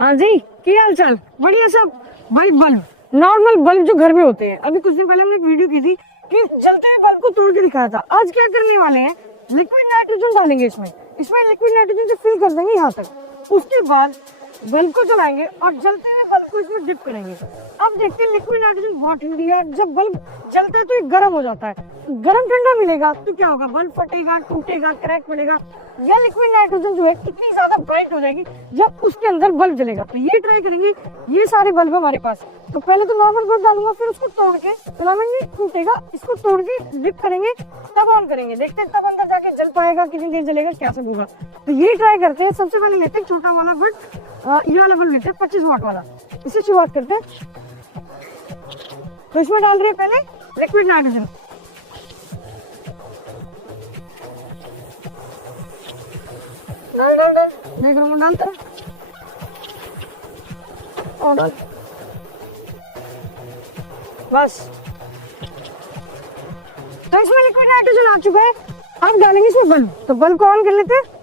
हाँ जी, क्या हाल चाल? बढ़िया सब। बल्ब नॉर्मल बल्ब जो घर में होते हैं। अभी कुछ दिन पहले हमने एक वीडियो की थी कि जलते हुए बल्ब को तोड़ के दिखाया था। आज क्या करने वाले हैं, लिक्विड नाइट्रोजन डालेंगे इसमें लिक्विड नाइट्रोजन से फिल कर देंगे यहाँ तक। उसके बाद बल्ब को जलाएंगे और जलते हुए बल्ब को इसमें डिप करेंगे। अब देखते हैं लिक्विड नाइट्रोजन बहुत ठंडी है, जब बल्ब जलता है तो ये गर्म हो जाता है। गर्म ठंडा मिलेगा तो क्या होगा, बल्ब फटेगा, टूटेगा, क्रैक पड़ेगा। या लिक्विड नाइट्रोजन जो है कितनी ज्यादा ब्राइट हो जाएगी जब उसके अंदर बल्ब जलेगा। तो ये ट्राई करेंगे। ये सारे बल्ब हमारे पास, तो पहले तो नॉर्मल बल्ब डालूंगा, फिर उसको तोड़ के फिलामेंट भी टूटेगा, इसको तोड़ के डिप करेंगे, तब ऑन करेंगे। देखते हैं तब अंदर जाके जल पाएगा, कितनी देर जलेगा, क्या सब होगा। तो ये ट्राई करते हैं। सबसे पहले लेते हैं छोटा वाला बल्ब, ये वाला बल्ब लेते हैं 25 वाट वाला। इससे शुरुआत करते हैं। तो इसमें डाल रहे हैं पहले लिक्विड नाइट्रोजन। डाल देख रहा हूँ, डालता और डाल बस। तो इसमें लिक्विड नाइट्रोजन आ चुका है। अब डालेंगे इसमें बल्ब। तो बल्ब को ऑन कर लेते हैं।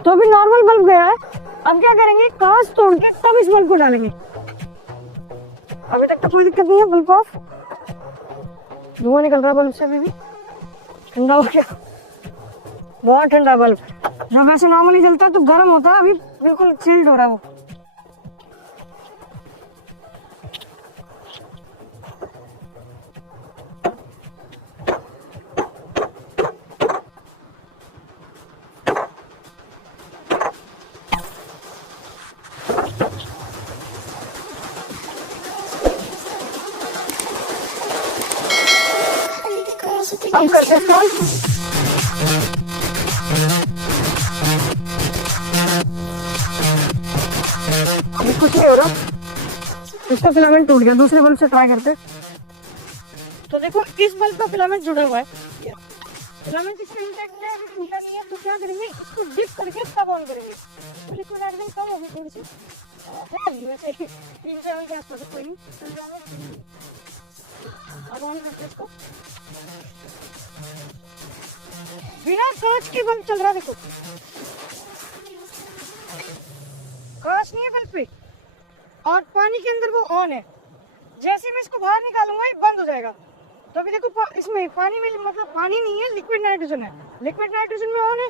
तो अभी नॉर्मल बल्ब गया है। अब क्या करेंगे, कांच तोड़ के तब इस बल्ब को डालेंगे। अभी तक तो कोई दिक्कत नहीं है, बल्ब ऑफ। धुआं निकल रहा है बल्ब से अभी भी। ठंडा हो गया, बहुत ठंडा बल्ब। जब वैसे नॉर्मली जलता है तो गर्म होता है, अभी बिल्कुल चिल्ड हो रहा है वो। हम करते हैं कॉल। अभी कुछ नहीं हो रहा, इसका फिलामेंट टूट गया। दूसरे बल्ब से ट्राई करते। तो देखो इस बल्ब का फिलामेंट जुड़ा हुआ है। फिलामेंट इसका इंटैक्ट है, अभी टूटा नहीं है। तो क्या करेंगे, इसको डिप करके तब ऑन करेंगे। तो लिक्विड नाइट्रोजन कम होगी थोड़ी सी, वैसे 3-7 के आसपास, कोई नहीं। अब ऑन करते इसको। बिना कांच के बल्ब चल रहा, देखो कांच नहीं है बल्ब पे, और पानी के अंदर वो ऑन है। जैसे मैं इसको बाहर निकालूंगा ये बंद हो जाएगा। तो अभी देखो इसमें पानी में, मतलब पानी नहीं है, लिक्विड नाइट्रोजन है। लिक्विड नाइट्रोजन में ऑन है।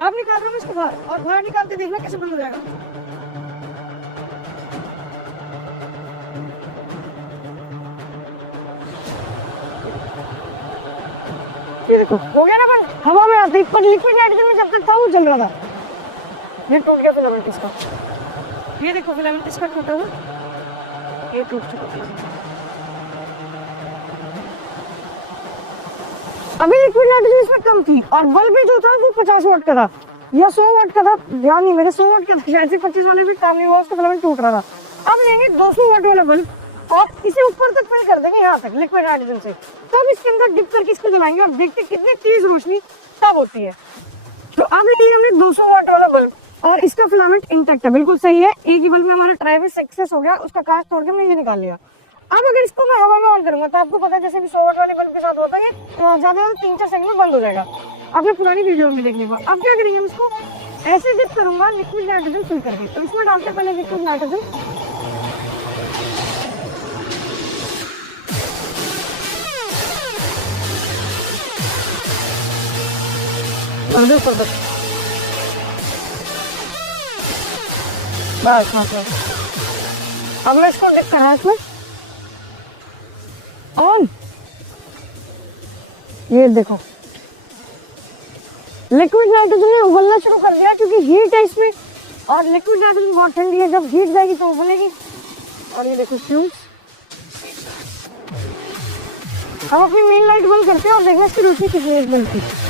अब निकाल रहा हूँ इसको बाहर, और बाहर निकालते देखना कैसे बंद हो जाएगा। ये देखो हो गया ना बंद, हवा में आती, पर लिक्विड नाइट्रोजन में जब तक था वो जल रहा था। ये टूट गया फिलामेंट इसका। ये देखो फिलामेंट इसका टूटा हुआ, ये टूट चुका। अभी लिक्विड नाइट्रोजन इसमें कम थी, और बल्ब जो था वो 50 वाट का था या 100 वाट का था, ध्यान नहीं मेरे। 100 वाट का था शायद से, 25 वाले भी काम नहीं हुआ, उसका फिलामेंट टूट रहा था। अब लेंगे 200 वाट वाला बल्ब और इसे ऊपर तक फिल कर देंगे, यहाँ तक लिक्विड नाइट्रोजन से। तब इसके अंदर डिप करके इसको जलाएंगे और देखते कितनी तेज रोशनी तब होती है। तो अब लिए हमने 200 वाट वाला बल्ब, और इसका फिलामेंट इंटैक्ट है, बिल्कुल सही है। एक ही बल्ब में हमारा ट्राई भी सक्सेस हो गया। उसका कांच तोड़ के हमने ये निकाल लिया। अब अगर इसको मैं हवा में ऑन करूंगा तो आपको पता है जैसे भी 100 वाट वाले बल्ब के साथ होता है, ज्यादा 3-4 सेकंड में बंद हो जाएगा। आपने पुरानी वीडियो में देखने को। अब क्या करेंगे, हम इसको ऐसे डिप करूंगा लिक्विड नाइट्रोजन फिल करके। तो इसमें डालते पहले लिक्विड नाइट्रोजन। बस अब मैं इसको डिप करा इसमें ऑन। ये देखो लिक्विड नाइट्रोजन ने उबलना शुरू कर दिया, क्योंकि हीट है इसमें, और लिक्विड नाइट्रोजन बहुत ठंडी है। जब हीट जाएगी तो उबलेगी। और ये देखो फ्यूम्स। हम अपनी मेन लाइट बंद करते हैं और देखना इसकी रोशनी कितनी बनती है।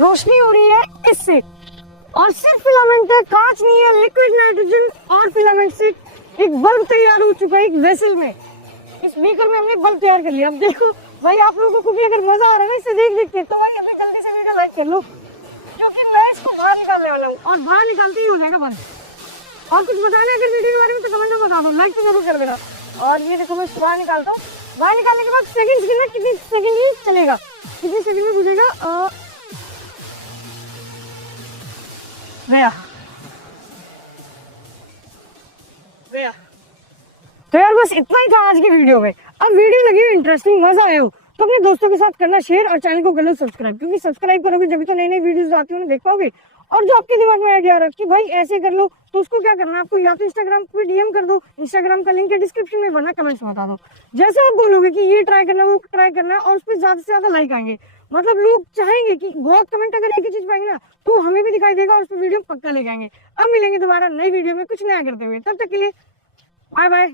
रोशनी हो रही है इससे, और सिर्फ फिलामेंट है, कांच नहीं है, लिक्विड नाइट्रोजन और फिलामेंट से एक बल्ब तैयार हो चुका है एक वेसल में। इस बीकर में हमने बल्ब तैयार कर लिया। अब देखो भाई, आप लोगों को भी अगर मजा आ रहा है ना इसे देख के, तो भाई अभी जल्दी से वीडियो लाइक कर लो, क्योंकि मैं इसको बाहर निकालने वाला हूँ और बाहर निकालते ही हो जाएगा बंद। और कुछ बताना है अगर वीडियो के बारे में तो कमेंट में बता दो, लाइक तो जरूर कर देना। और ये देखो मैं इसको बाहर निकालता हूँ। बाहर निकालने के बाद सेकंड गिनना, कितनी सेकंड ही चलेगा, कितनी सेकंड में बुझेगा। गया। तो यार बस इतना ही था आज की वीडियो में। अब वीडियो लगी इंटरेस्टिंग, मजा आया हो तो अपने दोस्तों के साथ करना शेयर और चैनल को कर लो सब्सक्राइब, क्योंकि सब्सक्राइब करोगे जब तो नई नई वीडियोस आती है देख पाओगे। और जो आपके दिमाग में आइडिया आ रहा है कि भाई ऐसे कर लो, तो उसको क्या करना है आपको, या तो इंस्टाग्राम पे डीएम कर दो, इंस्टाग्राम का लिंक है डिस्क्रिप्शन में, वरना कमेंट्स में बता दो। जैसे आप बोलोगे कि ये ट्राई करना वो ट्राई करना है, और उस पर ज्यादा से ज्यादा लाइक आएंगे, मतलब लोग चाहेंगे कि बहुत कमेंट अगर एक ही चीज पाएंगे ना तो हमें भी दिखाई देगा और उस पर वीडियो पक्का लेके आएंगे। अब मिलेंगे दोबारा नई वीडियो में कुछ नया करते हुए, तब तक के लिए बाय बाय।